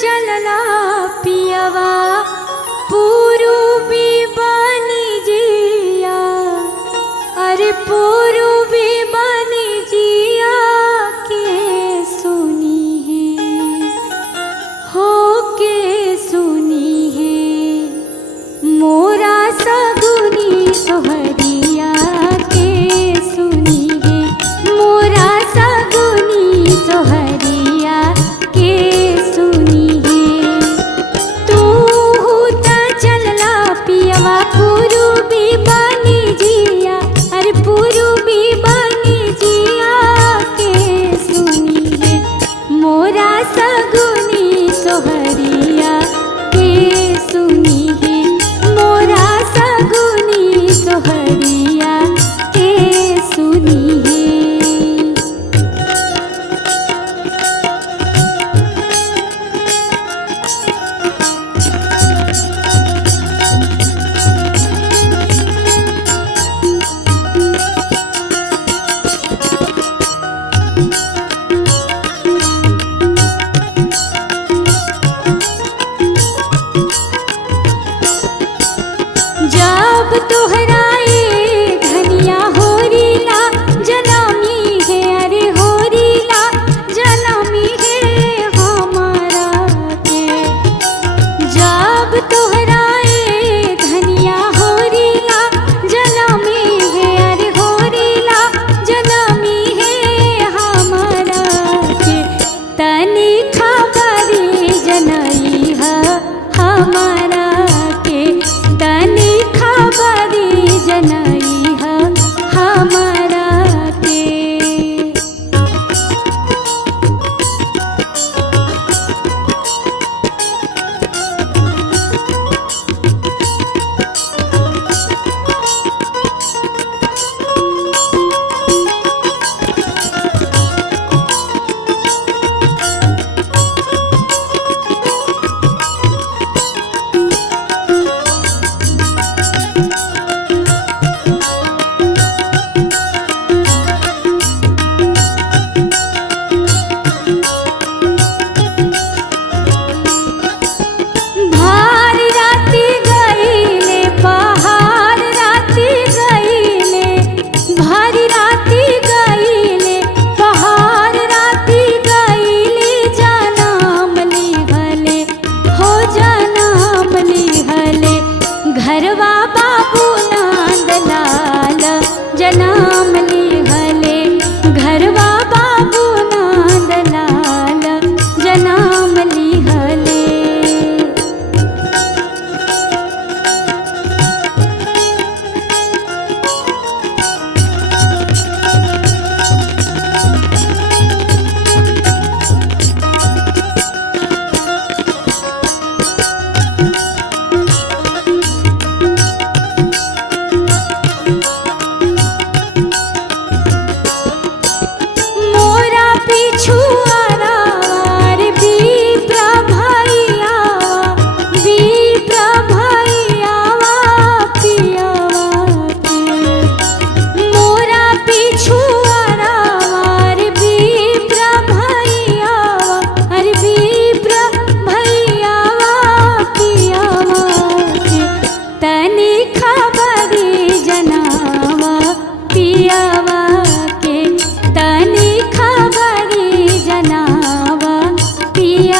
चलला पियवा पूर्वी बनी जिया, अरे पूर्वी बनी जिया के सुनी है, हो के सुनी है मोरा सगुनी सोहरिया के सुनी है, मोरा सगुनी सोहरिया के सुनी है। तू त चलला पियवा पूर्वी बनी जिया, अरे पूर्वी बनी जिया के सुनी है मोरा सगुनी सोहरिया के सुनी है, मोरा सगुनी सोहरिया के सुनी है। जब तोहराए धनिया होरीला जनमी है, अरे होरीला जनमी है हमारा के। जब तोहराए धनिया होरीला जनमी है, अरे होरीला जनमी है हमारा के। तनी खबरी जनई है हमारा के, तनी खबरी जनई है हमारा के। भारी राती गईले पहाड़ राती गईले, भारी राती गईले पहाड़ राती गईले, जनम लिहले हो जनम लिहले घरवा बाबू नंदलाल जनम लिहले, घरवा बाबू नंदलाल जनम लिहले। मोरा पिछुआरा रे विप्र भैया, विप्र भैया पियवा के। मोरा पिछुआरा रे विप्र भैया, अरे विप्र भैया पियवा के। तनी खबरी जनावा पियवा के, तनी खबरी जनावा पिया